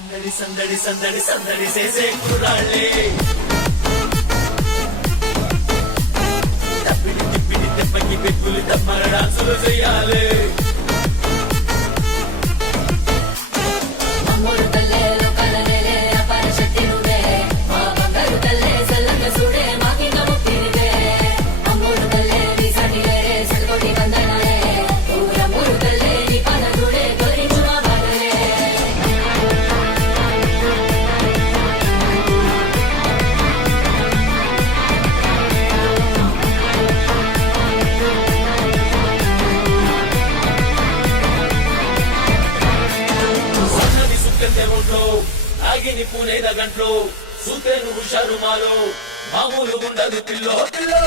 సందడి సందడి సందడి సందడి చేసే కుర్రాళ్ళే తప్పిడి తిప్పిడి తెప్పకి పెట్టులు తమ్మర డాన్సులు చెయ్యాలి ఆగిని పూనేద గంట్లో సూతేను హుషారు మాలో మామూలు గుండదు పిల్లో పిల్లో